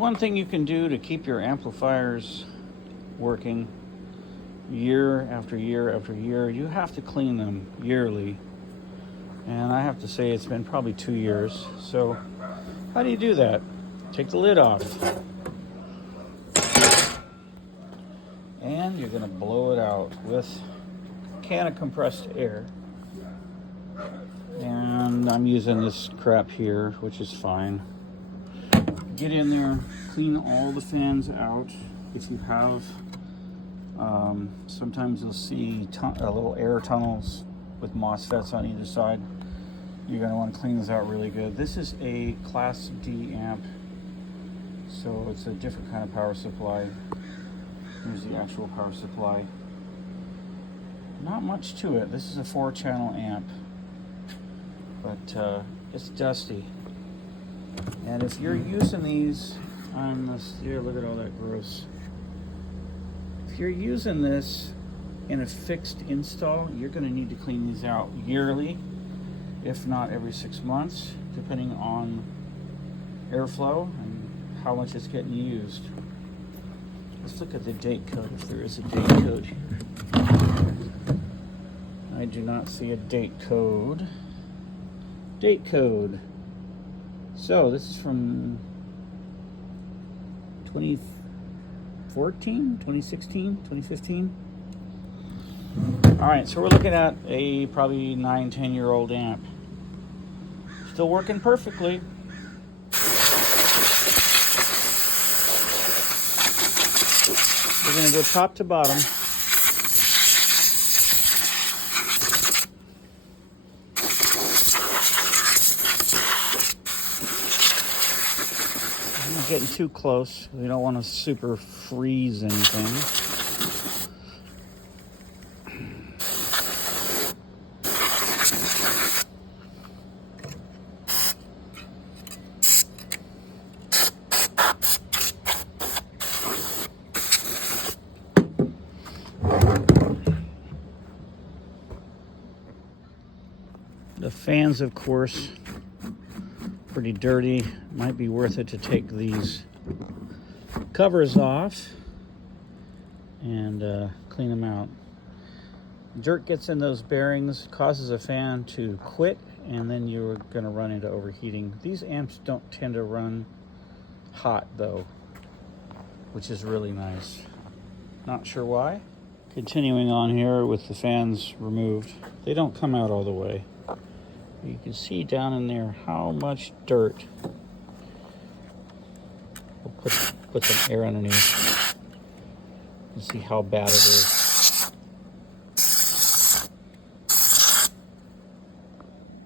One thing you can do to keep your amplifiers working year after year after year, you have to clean them yearly. And I have to say it's been probably 2 years. So how do you do that? Take the lid off. And you're going to blow it out with a can of compressed air. And I'm using this crap here, which is fine. Get in there, clean all the fans out. If you have, sometimes you'll see little air tunnels with MOSFETs on either side. You're going to want to clean those out really good. This is a Class D amp, so it's a different kind of power supply. Here's the actual power supply. Not much to it. This is a 4-channel amp, but it's dusty. And if you're using these on this, here, look at all that gross. If you're using this in a fixed install, you're going to need to clean these out yearly, if not every 6 months, depending on airflow and how much it's getting used. Let's look at the date code, if there is a date code here. I do not see a date code. Date code. So this is from 2014, 2016, 2015. All right, so we're looking at a probably 9-10-year-old amp. Still working perfectly. We're going to go top to bottom. I'm not getting too close. We don't want to super freeze anything. The fans, of course, pretty dirty. Might be worth it to take these covers off and clean them out. Dirt gets in those bearings, causes a fan to quit, and then you're going to run into overheating. These amps don't tend to run hot, though, which is really nice. Not sure why. Continuing on here with the fans removed. They don't come out all the way. You can see down in there how much dirt. We'll put some air underneath. You can see how bad it is.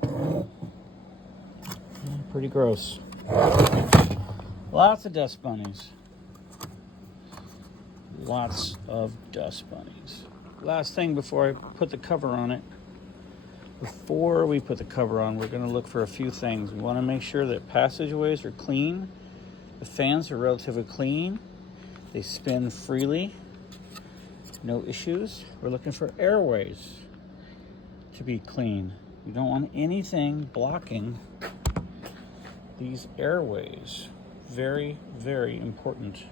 Yeah, pretty gross. Lots of dust bunnies. Lots of dust bunnies. Last thing before I put the cover on it. Before we put the cover on, we're going to look for a few things. We want to make sure that passageways are clean. The fans are relatively clean. They spin freely. No issues. We're looking for airways to be clean. We don't want anything blocking these airways. Very, very important.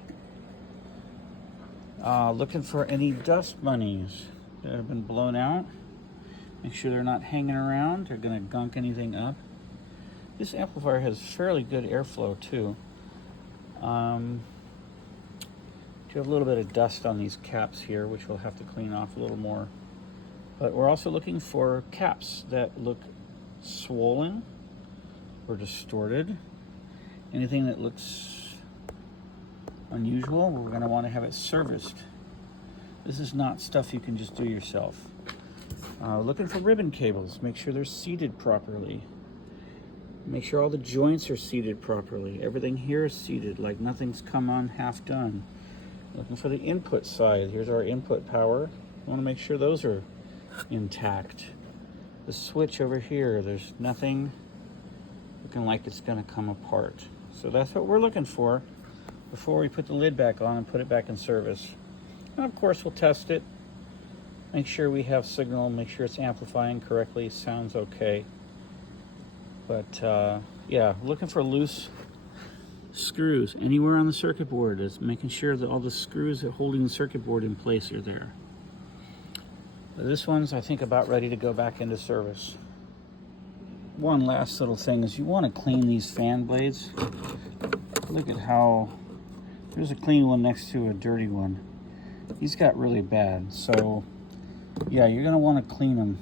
Looking for any dust bunnies that have been blown out. Make sure they're not hanging around. They're going to gunk anything up. This amplifier has fairly good airflow too. Do have a little bit of dust on these caps here, which we'll have to clean off a little more. But we're also looking for caps that look swollen or distorted. Anything that looks unusual, we're going to want to have it serviced. This is not stuff you can just do yourself. Looking for ribbon cables. Make sure they're seated properly. Make sure all the joints are seated properly. Everything here is seated, like nothing's come on half done. Looking for the input side. Here's our input power. I want to make sure those are intact. The switch over here, there's nothing looking like it's going to come apart. So that's what we're looking for before we put the lid back on and put it back in service. And of course, we'll test it. Make sure we have signal, make sure it's amplifying correctly, sounds okay. But yeah, looking for loose screws anywhere on the circuit board. It's making sure that all the screws that are holding the circuit board in place are there. But this one's, I think, about ready to go back into service. One last little thing is you want to clean these fan blades. Look at how there's a clean one next to a dirty one. These got really bad, so yeah, you're gonna want to clean them.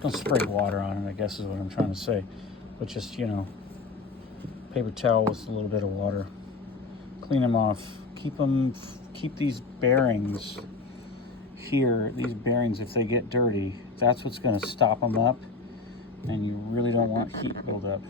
Don't spray water on it, I guess is what I'm trying to say. But just, you know, paper towel with a little bit of water. Clean them off. Keep these bearings here, these bearings, if they get dirty, that's what's gonna stop them up, and you really don't want heat buildup.